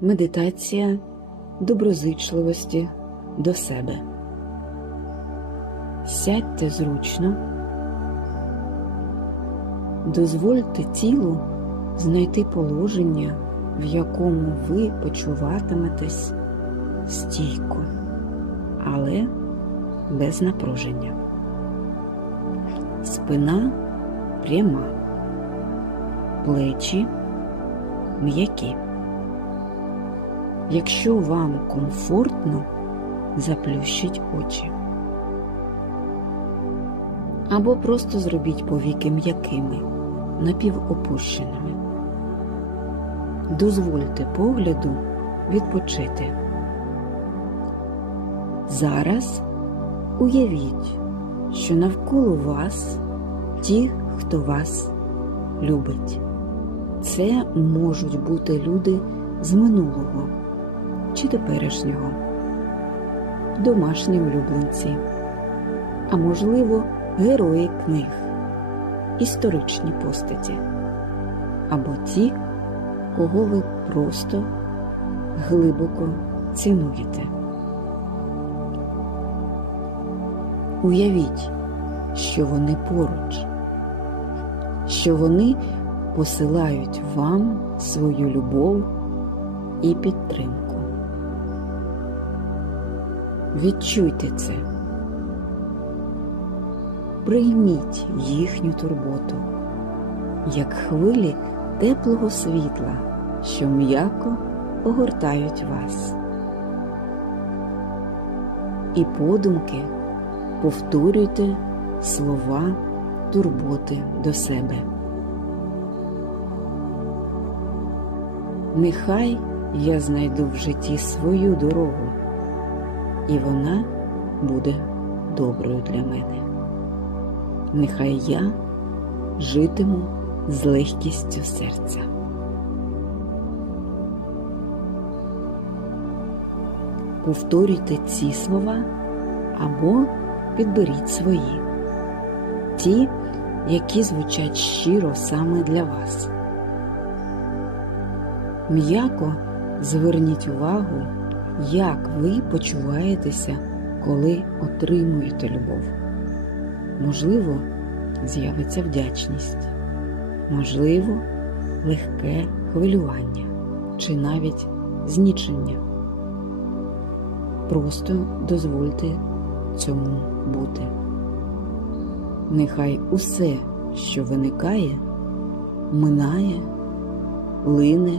медитація доброзичливості до себе. Сядьте зручно, дозвольте тілу знайти положення, в якому ви почуватиметесь стійко, але без напруження. Спина пряма, плечі м'які. Якщо вам комфортно, заплющіть очі. Або просто зробіть повіки м'якими, напівопущеними. Дозвольте погляду відпочити. Зараз уявіть, що навколо вас ті, хто вас любить. Це можуть бути люди з минулого чи теперішнього, домашні улюбленці, а можливо, герої книг, історичні постаті, або ті, кого ви просто глибоко цінуєте. Уявіть, що вони поруч, що вони посилають вам свою любов і підтримку. Відчуйте це. Прийміть їхню турботу, як хвилі теплого світла, що м'яко огортають вас. І подумки повторюйте слова турботи до себе. Нехай я знайду в житті свою дорогу, і вона буде доброю для мене. Нехай я житиму з легкістю серця. Повторюйте ці слова або підберіть свої, ті, які звучать щиро саме для вас. М'яко зверніть увагу, як ви почуваєтеся, коли отримуєте любов. Можливо, з'явиться вдячність, можливо, легке хвилювання чи навіть знічення. Просто дозвольте цьому бути. Нехай усе, що виникає, минає, лине